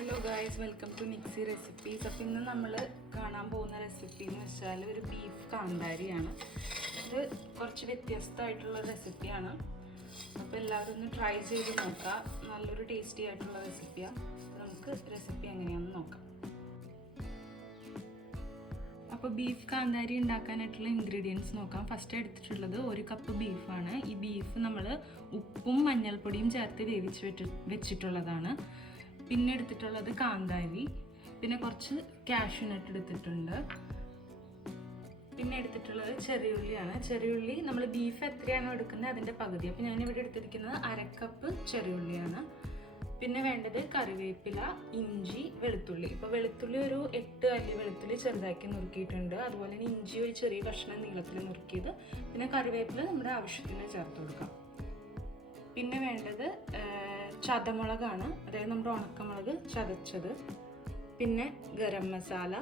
Hello guys, welcome to Nixie recipes. അപ്പോൾ ഇന്ന് നമ്മൾ കാണാൻ പോകുന്ന റെസിപ്പി എന്ന് വെച്ചാൽ ഒരു ബീഫ് കാന്താരിയാണ്. ഇത് കുറച്ച് വ്യത്യസ്തമായിട്ടുള്ള റെസിപ്പിയാണ്. അപ്പോൾ എല്ലാവരും ഒന്ന് ട്രൈ ചെയ്ത് നോക്കാം. നല്ലൊരു ടേസ്റ്റി ആയിട്ടുള്ള റെസിപ്പിയാണ്. നമുക്ക് റെസിപ്പി എങ്ങനെയാണെന്ന് നോക്കാം. അപ്പോൾ ബീഫ് കാന്താരി ഉണ്ടാക്കാനായിട്ടുള്ള ഇൻഗ്രീഡിയൻസ് നോക്കാം. ഫസ്റ്റ് എടുത്തിട്ടുള്ളത് 1 കപ്പ് ബീഫാണ്. ഈ ബീഫ് നമ്മൾ ഉപ്പും മഞ്ഞൾപ്പൊടിയും ചേർത്ത് വെച്ചിട്ടുള്ളതാണ്. പിന്നെ എടുത്തിട്ടുള്ളത് കാന്താരി, പിന്നെ കുറച്ച് കാഷ്യൂനട്ട് എടുത്തിട്ടുണ്ട്. പിന്നെ എടുത്തിട്ടുള്ളത് ചെറിയുള്ളിയാണ്. ചെറിയുള്ളി നമ്മൾ ബീഫ് എത്രയാണോ എടുക്കുന്നത് അതിൻ്റെ പകുതി. അപ്പോൾ ഞാനിവിടെ എടുത്തിരിക്കുന്നത് 1/2 കപ്പ് ചെറിയുള്ളിയാണ്. പിന്നെ വേണ്ടത് കറിവേപ്പില, ഇഞ്ചി, വെളുത്തുള്ളി. ഇപ്പോൾ വെളുത്തുള്ളി ഒരു 8 അല്ലി വെളുത്തുള്ളി ചെറുതാക്കി നുറുക്കിയിട്ടുണ്ട്. അതുപോലെ തന്നെ ഇഞ്ചി ഒരു ചെറിയ കഷ്ണം നീളത്തിൽ നുറുക്കിയത്. പിന്നെ കറിവേപ്പില നമ്മുടെ ആവശ്യത്തിന് ചേർത്ത് കൊടുക്കാം. പിന്നെ വേണ്ടത് ചതമുളകാണ്, അതായത് നമ്മുടെ ഉണക്കമുളക് ചതച്ചത്. പിന്നെ ഗരം മസാല,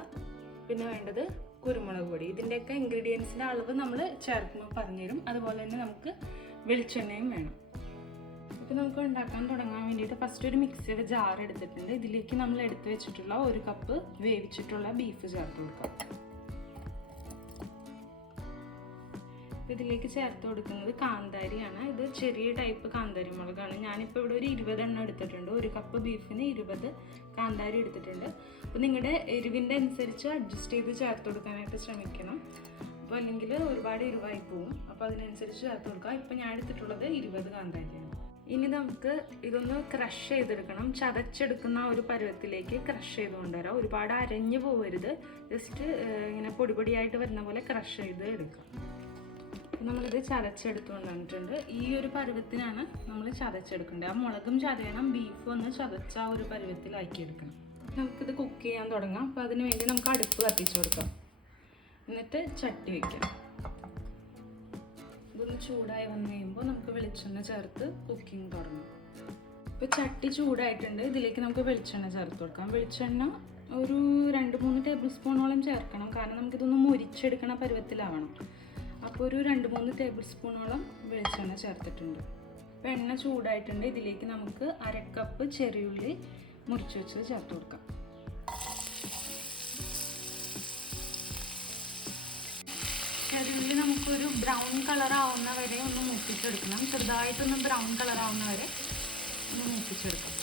പിന്നെ വേണ്ടത് കുരുമുളക് പൊടി. ഇതിൻ്റെയൊക്കെ ഇൻഗ്രീഡിയൻസിൻ്റെ അളവ് നമ്മൾ ചേർക്കുമ്പോൾ പറഞ്ഞുതരും. അതുപോലെ തന്നെ നമുക്ക് വെളിച്ചെണ്ണയും വേണം. ഇപ്പോൾ നമുക്ക് ഉണ്ടാക്കാൻ തുടങ്ങാൻ വേണ്ടിയിട്ട് ഫസ്റ്റ് ഒരു മിക്സിയുടെ ജാർ എടുത്തിട്ടുണ്ട്. ഇതിലേക്ക് നമ്മൾ എടുത്ത് വെച്ചിട്ടുള്ള 1 കപ്പ് വേവിച്ചിട്ടുള്ള ബീഫ് ചേർത്ത് കൊടുക്കാം. ഇതിലേക്ക് ചേർത്ത് കൊടുക്കുന്നത് കാന്താരിയാണ്. ഇത് ചെറിയ ടൈപ്പ് കാന്താരി മുളകാണ്. ഞാനിപ്പോൾ ഇവിടെ ഒരു 20 എണ്ണം എടുത്തിട്ടുണ്ട്. 1 കപ്പ് ബീഫിന് 20 കാന്താരി എടുത്തിട്ടുണ്ട്. അപ്പോൾ നിങ്ങളുടെ എരിവിൻ്റെ അനുസരിച്ച് അഡ്ജസ്റ്റ് ചെയ്ത് ചേർത്ത് കൊടുക്കാനായിട്ട് ശ്രമിക്കണം. അപ്പോൾ അല്ലെങ്കിൽ ഒരുപാട് എരിവായി പോവും. അപ്പോൾ അതിനനുസരിച്ച് ചേർത്ത് കൊടുക്കുക. ഇപ്പോൾ ഞാൻ എടുത്തിട്ടുള്ളത് 20 കാന്താരിയാണ്. ഇനി നമുക്ക് ഇതൊന്ന് ക്രഷ് ചെയ്തെടുക്കണം. ചതച്ചെടുക്കുന്ന ഒരു പരുവത്തിലേക്ക് ക്രഷ് ചെയ്ത് കൊണ്ടുവരാം. ഒരുപാട് അരഞ്ഞു പോകരുത്. ജസ്റ്റ് ഇങ്ങനെ പൊടിയായിട്ട് വരുന്ന പോലെ ക്രഷ് ചെയ്ത് എടുക്കാം. നമ്മളിത് ചതച്ചെടുത്ത് കൊണ്ടുവന്നിട്ടുണ്ട്. ഈ ഒരു പരുവത്തിനാണ് നമ്മൾ ചതച്ചെടുക്കേണ്ടത്. ആ മുളകും ചതയണം, ബീഫും ഒന്ന് ചതച്ച ആ ഒരു പരുവത്തിലാക്കിയെടുക്കണം. നമുക്കിത് കുക്ക് ചെയ്യാൻ തുടങ്ങാം. അപ്പോൾ അതിന് വേണ്ടി നമുക്ക് അടുപ്പ് കത്തിച്ചു കൊടുക്കാം. എന്നിട്ട് ചട്ടി വയ്ക്കാം. ഇതൊന്ന് ചൂടായി വന്നു കഴിയുമ്പോൾ നമുക്ക് വെളിച്ചെണ്ണ ചേർത്ത് കുക്കിംഗ് തുടങ്ങാം. ഇപ്പോൾ ചട്ടി ചൂടായിട്ടുണ്ട്. ഇതിലേക്ക് നമുക്ക് വെളിച്ചെണ്ണ ചേർത്ത് കൊടുക്കാം. വെളിച്ചെണ്ണ ഒരു 2-3 ടേബിൾ സ്പൂണോളം ചേർക്കണം. കാരണം നമുക്കിതൊന്ന് മുരിച്ചെടുക്കണ പരുവത്തിലാവണം. അപ്പോൾ ഒരു 2-3 ടേബിൾ സ്പൂണോളം വെളിച്ചെണ്ണ ചേർത്തിട്ടുണ്ട്. അപ്പോൾ എണ്ണ ചൂടായിട്ടുണ്ട്. ഇതിലേക്ക് നമുക്ക് 1/2 കപ്പ് ചെറിയുള്ളി മുറിച്ച് വെച്ചത് ചേർത്ത് കൊടുക്കാം. ചെറിയുള്ളി നമുക്കൊരു ബ്രൗൺ കളർ ആവുന്ന വരെ ഒന്ന് മൂപ്പിച്ചെടുക്കണം. ചെറുതായിട്ടൊന്ന് ബ്രൗൺ കളർ ആവുന്ന വരെ ഒന്ന് മൂപ്പിച്ചെടുക്കാം.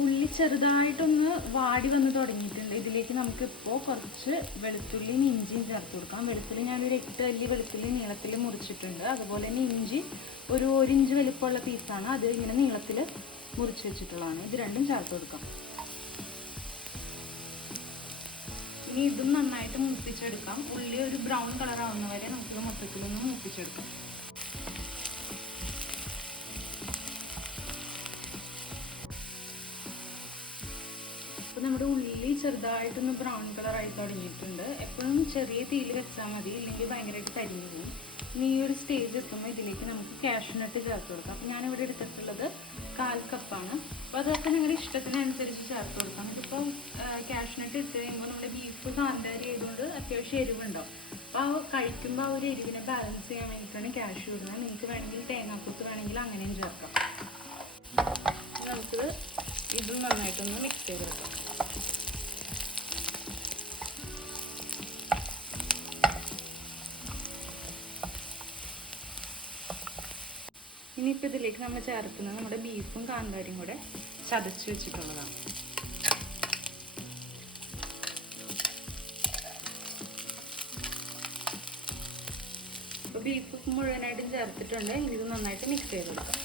ഉള്ളി ചെറുതായിട്ടൊന്ന് വാടി വന്ന് തുടങ്ങിയിട്ടുണ്ട്. ഇതിലേക്ക് നമുക്കിപ്പോൾ കുറച്ച് വെളുത്തുള്ളിയും ഇഞ്ചിയും ചേർത്ത് കൊടുക്കാം. വെളുത്തുള്ളി ഞാനൊരു 8 അല്ലി വെളുത്തുള്ളി നീളത്തിൽ മുറിച്ചിട്ടുണ്ട്. അതുപോലെ തന്നെ ഇഞ്ചി ഒരു 1 ഇഞ്ച് വലിപ്പമുള്ള പീസാണ്. അത് ഇങ്ങനെ നീളത്തിൽ മുറിച്ച് വെച്ചിട്ടുള്ളതാണ്. ഇത് രണ്ടും ചേർത്ത് കൊടുക്കാം. ഇനി ഇതും നന്നായിട്ട് മൂപ്പിച്ചെടുക്കാം. ഉള്ളി ഒരു ബ്രൗൺ കളർ ആവുന്ന വരെ നമുക്കിത് മൊത്തത്തിലൊന്ന് മൂപ്പിച്ചെടുക്കാം. നമ്മുടെ ഉള്ളി ചെറുതായിട്ടൊന്ന് ബ്രൗൺ കളറായി തുടങ്ങിയിട്ടുണ്ട്. എപ്പോഴും ചെറിയ തീയിൽ വെച്ചാൽ മതി, ഇല്ലെങ്കിൽ ഭയങ്കരമായിട്ട് കരിഞ്ഞു പോകും. ഇനി ഈ ഒരു സ്റ്റേജ് എത്തുമ്പോൾ ഇതിലേക്ക് നമുക്ക് കാഷ്യൂനട്ട് ചേർത്ത് കൊടുക്കാം. അപ്പോൾ ഞാനിവിടെ എടുത്തിട്ടുള്ളത് 1/4 കപ്പാണ്. അപ്പോൾ അതൊക്കെ നിങ്ങളുടെ ഇഷ്ടത്തിനനുസരിച്ച് ചേർത്ത് കൊടുക്കാം. ഇതിപ്പോൾ കാഷ്യൂനട്ട് ഇട്ട് കഴിയുമ്പോൾ നമ്മുടെ ബീഫ് കാന്താരി ആയതുകൊണ്ട് അത്യാവശ്യം എരിവുണ്ടാവും. അപ്പോൾ ആ കഴിക്കുമ്പോൾ ആ ഒരു എരിവിനെ ബാലൻസ് ചെയ്യാൻ വേണ്ടിയിട്ടാണ് കാഷ്യൂ ഇടുന്നത്. നിങ്ങൾക്ക് വേണമെങ്കിൽ തേങ്ങാക്കൊത്ത് വേണമെങ്കിൽ അങ്ങനെയും ചേർക്കാം. നമുക്ക് ഇത് നന്നായിട്ടൊന്ന് മിക്സ് ചെയ്തെടുക്കാം. ഇനിയിപ്പോൾ ഇതിലേക്ക് നമ്മൾ ചേർക്കുന്നത് നമ്മുടെ ബീഫും കാന്താരിയും കൂടെ ചതച്ച് വെച്ചിട്ടുള്ളതാണ്. ഇപ്പോൾ ബീഫ് മുഴുവനായിട്ടും ചേർത്തിട്ടുണ്ട്. ഇത് നന്നായിട്ട് മിക്സ് ചെയ്ത് കൊടുക്കാം.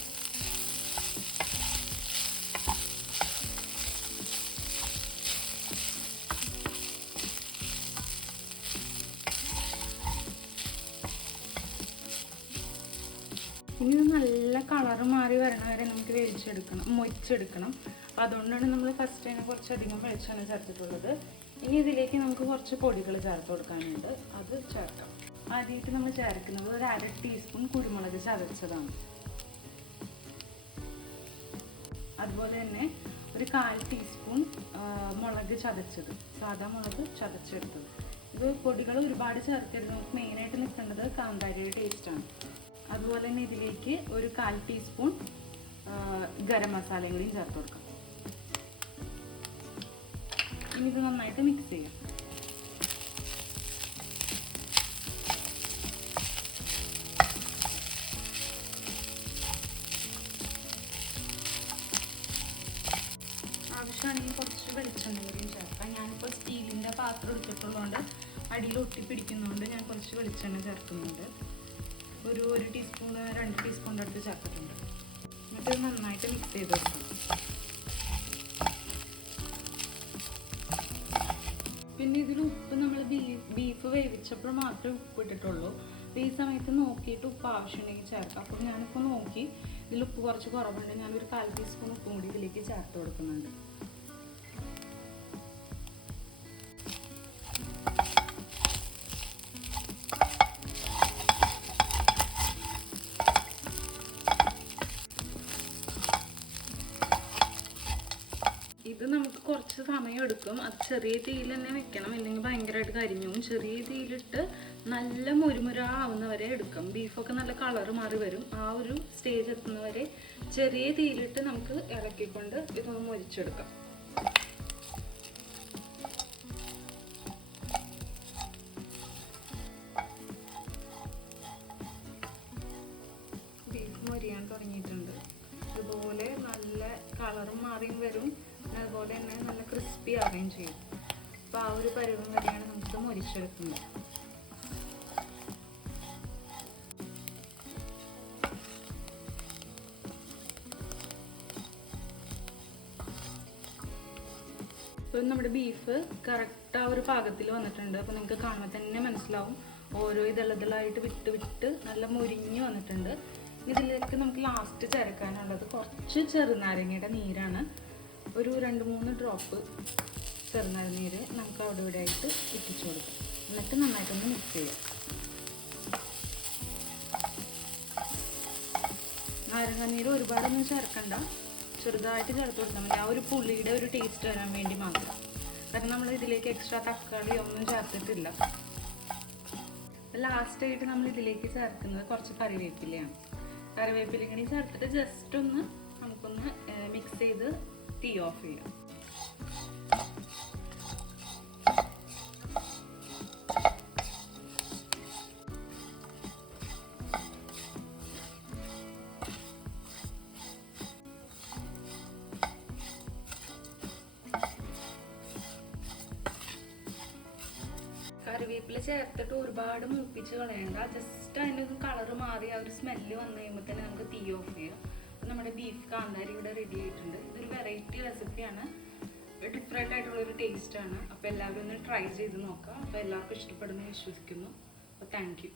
ഇനി ഇത് നല്ല കളർ മാറി വരണ വരെ നമുക്ക് മൊരിച്ചെടുക്കണം. അപ്പോൾ അതുകൊണ്ടാണ് നമ്മൾ ഫസ്റ്റ് തന്നെ കുറച്ചധികം വെളിച്ചെണ്ണ ചേർത്തിട്ടുള്ളത്. ഇനി ഇതിലേക്ക് നമുക്ക് കുറച്ച് പൊടികൾ ചേർത്ത് കൊടുക്കാനുണ്ട്. അത് ചേർക്കാം. ആദ്യമായിട്ട് നമ്മൾ ചേർക്കുന്നത് ഒരു 1/2 ടീസ്പൂൺ കുരുമുളക് ചതച്ചതാണ്. അതുപോലെ തന്നെ ഒരു 1/4 ടീസ്പൂൺ മുളക് ചതച്ചത്, സാധാ മുളക് ചതച്ചെടുത്തത്. ഇത് പൊടികൾ ഒരുപാട് ചേർക്കരുത്, നമുക്ക് മെയിനായിട്ട് നിൽക്കേണ്ടത് കാന്താരിയുടെ ടേസ്റ്റാണ്. അതുപോലെ തന്നെ ഇതിലേക്ക് ഒരു 1/4 ടീസ്പൂൺ ഗരം മസാലയും കൂടിയും ചേർത്ത് കൊടുക്കാം. ഇനി ഇത് നന്നായിട്ട് മിക്സ് ചെയ്യാം. ആവശ്യമാണെങ്കിൽ കുറച്ച് വെളിച്ചെണ്ണ കൂടിയും ചേർക്കാം. ഞാനിപ്പോൾ സ്റ്റീലിൻ്റെ പാത്രം എടുത്തിട്ടുള്ളതുകൊണ്ട് അടിയിൽ ഒട്ടിപ്പിടിക്കുന്നതുകൊണ്ട് ഞാൻ കുറച്ച് വെളിച്ചെണ്ണ ചേർക്കുന്നുണ്ട്. ഒരു 1 ടീസ്പൂൺ 2 ടീസ്പൂണിൻ്റെ അടുത്ത് ചേർത്തിട്ടുണ്ട്. എന്നിട്ട് ഇത് നന്നായിട്ട് മിക്സ് ചെയ്ത് വെക്കണം. പിന്നെ ഇതിൽ ഉപ്പ് നമ്മൾ ബീഫ് വേവിച്ചപ്പോൾ മാത്രമേ ഉപ്പ് ഇട്ടിട്ടുള്ളൂ. അപ്പോൾ ഈ സമയത്ത് നോക്കിയിട്ട് ഉപ്പ് ആവശ്യമുണ്ടെങ്കിൽ ചേർക്കാം. അപ്പോൾ ഞാനിപ്പോൾ നോക്കി ഇതിൽ ഉപ്പ് കുറച്ച് കുറവുണ്ട്. ഞാനൊരു 1/4 ടീസ്പൂൺ ഉപ്പും കൂടി ഇതിലേക്ക് ചേർത്ത് കൊടുക്കുന്നുണ്ട്. ഇത് നമുക്ക് കുറച്ച് സമയം എടുക്കും. അത് ചെറിയ തീയിൽ തന്നെ വെക്കണം, ഇല്ലെങ്കിൽ ഭയങ്കരമായിട്ട് കരിഞ്ഞു പോകും. ചെറിയ തീയിലിട്ട് നല്ല മുരുമുര ആവുന്നവരെ എടുക്കും. ബീഫൊക്കെ നല്ല കളറ് മാറി വരും. ആ ഒരു സ്റ്റേജ് എത്തുന്നവരെ ചെറിയ തീയിലിട്ട് നമുക്ക് ഇളക്കിക്കൊണ്ട് ഇതൊന്ന് മൊരിച്ചെടുക്കാം. ബീഫ് മൊരിയാൻ തുടങ്ങിയിട്ടുണ്ട്. ഇതുപോലെ നല്ല കളറും മാറിയും വരും, അതുപോലെ തന്നെ നല്ല ക്രിസ്പി ആവുകയും ചെയ്യും. അപ്പോൾ ആ ഒരു പരുവം വരെയാണ് നമുക്ക് മൊരിച്ചെടുക്കുന്നത്. ഇപ്പോൾ നമ്മുടെ ബീഫ് കറക്റ്റ് ആ ഒരു പാകത്തിൽ വന്നിട്ടുണ്ട്. അപ്പോൾ നിങ്ങൾക്ക് കാണുമ്പോൾ തന്നെ മനസ്സിലാവും ഓരോ ഇതളായിട്ട് വിട്ട് വിട്ട് നല്ല മുരിഞ്ഞ് വന്നിട്ടുണ്ട്. ഇതിലേക്ക് നമുക്ക് ലാസ്റ്റ് ചേർക്കാനുള്ളത് കുറച്ച് ചെറുനാരങ്ങയുടെ നീരാണ്. ഒരു 2-3 ഡ്രോപ്പ് ചെറുനാരങ്ങ നീര് നമുക്ക് അവിടെ ഇവിടെ ആയിട്ട് ഇട്ടിച്ചു കൊടുക്കാം. എന്നിട്ട് നന്നായിട്ടൊന്ന് മിക്സ് ചെയ്യാം. നാരങ്ങ നീര് ഒരുപാടൊന്നും ചേർക്കണ്ട, ചെറുതായിട്ട് ചേർത്ത് കൊടുത്താൽ മതി. ആ ഒരു പുളിയുടെ ഒരു ടേസ്റ്റ് വരാൻ വേണ്ടി മാത്രം. കാരണം നമ്മൾ ഇതിലേക്ക് എക്സ്ട്രാ തക്കാളി ഒന്നും ചേർത്തിട്ടില്ല. ലാസ്റ്റായിട്ട് നമ്മൾ ഇതിലേക്ക് ചേർക്കുന്നത് കുറച്ച് കറിവേപ്പിലയാണ്. കറിവേപ്പിലയും കൂടി ചേർത്തിട്ട് ജസ്റ്റ് ഒന്ന് നമുക്കൊന്ന് മിക്സ് ചെയ്ത് തീ ഓഫ് ചെയ്യാം. കറിവേപ്പില ചേർത്തിട്ട് ഒരുപാട് മൂപ്പിച്ച് കളയണ്ട. ജസ്റ്റ് അതിൻ്റെ ഒരു കളറ് മാറി ആ ഒരു സ്മെല്ല് വന്നു കഴിയുമ്പോൾ തന്നെ നമുക്ക് തീ ഓഫ് ചെയ്യാം. നമ്മുടെ ബീഫ് കാന്താരി ഇവിടെ റെഡി ആയിട്ടുണ്ട്. ഇതൊരു വെറൈറ്റി റെസിപ്പിയാണ്, ഡിഫറെൻ്റ് ആയിട്ടുള്ളൊരു ടേസ്റ്റാണ്. അപ്പോൾ എല്ലാവരും ഒന്ന് ട്രൈ ചെയ്ത് നോക്കാം. അപ്പോൾ എല്ലാവർക്കും ഇഷ്ടപ്പെടുമെന്ന് വിശ്വസിക്കുന്നു. അപ്പോൾ താങ്ക് യു.